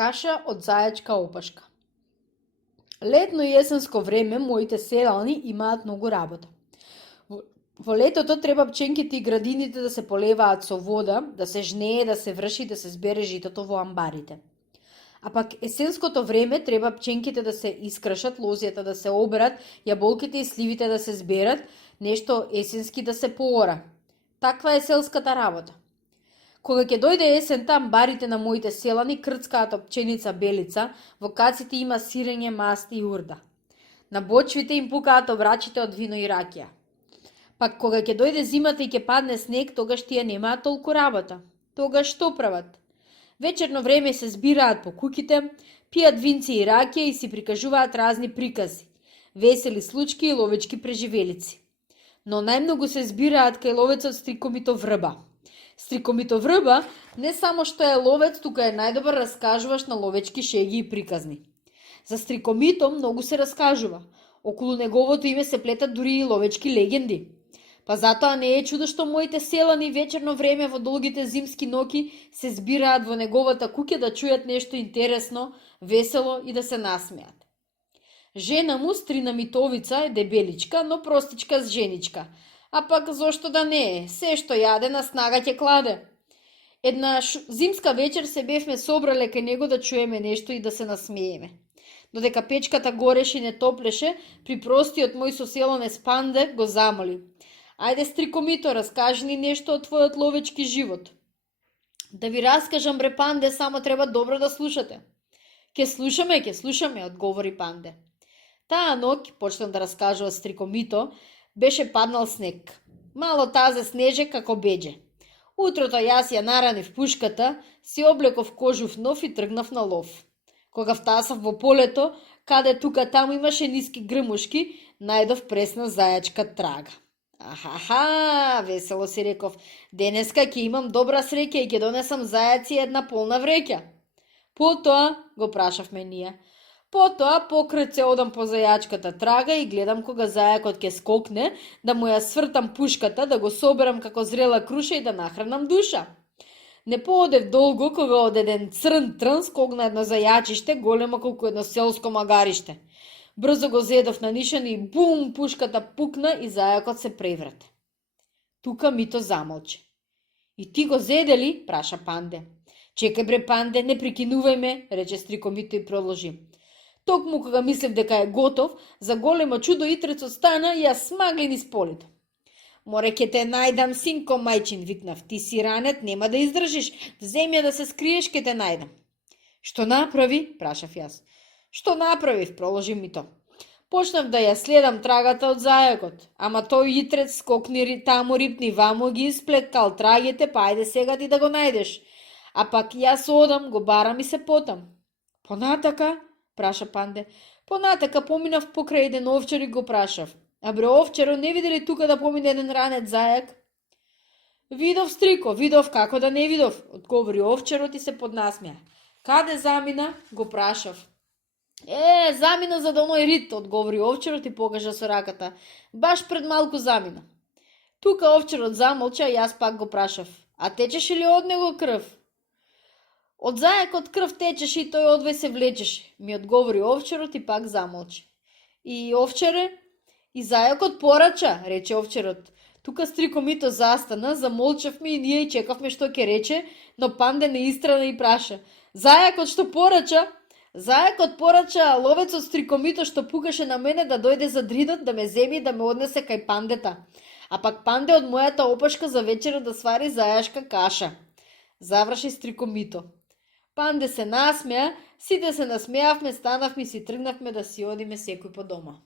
Каша од зајачка опашка. Летно и есенско време моите селани имаат многу работа. Во летото треба пченките и градините да се полеваат со вода, да се жнее, да се врши, да се збере житото во амбарите. А пак есенското време треба пченките да се искршат, лозјата да се оберат, јаболките и сливите да се зберат, нешто есенски да се поора. Таква е селската работа. Кога ќе дојде есента, амбарите на моите селани крцкаат од пченица белица, во каците има сирење, масти и урда. На бочвите им пукаат обрачите од вино и ракија. Пак кога ќе дојде зимата и ќе падне снег, тогаш тие немаат толку работа. Тогаш што прават? Вечерно време се збираат по куќите, пијат винци и ракија и си прикажуваат разни прикази, весели случки и ловечки преживелици. Но најмногу се збираат кај ловецот Стрикомито Врба. Стрикомито Врба не само што е ловец, тука е најдобар раскажуваш на ловечки шеги и приказни. За Стрикомито многу се раскажува. Околу неговото име се плетат дури и ловечки легенди. Па затоа не е чудо што моите селани вечерно време во долгите зимски ноќи се збираат во неговата куќа да чујат нешто интересно, весело и да се насмеат. Жена му, Стрина Митовица, е дебеличка, но простичка женичка. А пак зошто да не е? Се што јаде на снага ќе кладе. Една зимска вечер се бевме собрале кај него да чуеме нешто и да се насмееме. Додека печката гореше и не топлеше, при простиот мој соселонец Панде го замоли. Ајде, Стрикомито, раскажи ни нешто од твојот ловечки живот. Да ви раскажам, бре, Панде, само треба добро да слушате. Ке слушаме, одговори Панде. Таа ноќ, почна да раскажува Стрикомито, беше паднал снег. Мало тазе снеже како беџе. Утрото јас ја наранив пушката, си облеков кожув нов и тргнав на лов. Кога втасав во полето, каде тука таму имаше ниски грмушки, најдов пресна зајачка трага. Ахаха, весело си реков, денеска ќе имам добра среќа и ќе донесам зајаци една полна вреќа. Потоа, го прашавме ние, потоа покрај се одам по зајачката трага и гледам кога зајакот ќе скокне, да му ја свртам пушката, да го соберам како зрела круша и да нахранам душа. Не поодев долго кога од еден црн трн скокна едно зајачиште, големо колку едно селско магариште. Брзо го зедов на нишан и бум, пушката пукна и зајакот се преврте. Тука Мито замолчи. И ти го зеде ли? Праша Панде. Чекај, бре, Панде, не прикинувај ме, рече Стрикомито и продолжи. Токму кога мислев дека е готов, за големо чудо итрецот стана и ја смагли низ полето. Море ке те најдам, синко мајчин, викнав. Ти си ранет, нема да издржиш. В земја да се скриеш, ке те најдам. Што направи? Прашав јас. Што направив? Проложи Мито. Почнав да ја следам трагата од зајакот, ама тој итрец скокни таму, рипни ваму, ги исплекал трагите, па ајде сега ти да го најдеш. А пак јас одам, го барам и се потам. Понатака? Праша Панде. Понатака поминав покрај еден овчар и го прашав. А бре, овчаро, не види ли тука да помине еден ранет зајак? Видов, Стрико, видов, како да не видов, одговори овчарот и се поднасмеа. Каде замина? Го прашав. Замина за оној рит, одговори овчарот и покажа со раката. Баш пред малку замина. Тука овчарот замолча и јас пак го прашав. А течеше ли од него крв? Од зајакот крв течеше и тој одвај се влечеше, ми одговори овчарот и пак замолчи. И овчаре? И зајакот порача, рече овчарот. Тука Стрикомито застана, замолчавме и ние и чекавме што ќе рече, но Панде не истрана и праша. Зајакот што порача? Зајакот порача ловецот Стрикомито што пукаше на мене да дојде за дридот, да ме земи и да ме однесе кај Пандета. А пак Панде од мојата опашка за вечера да свари зајашка каша. Заврши Стрикомито. Панде се насмеа, сите се насмеавме, станавме и си тргнавме да си одиме секој по дома.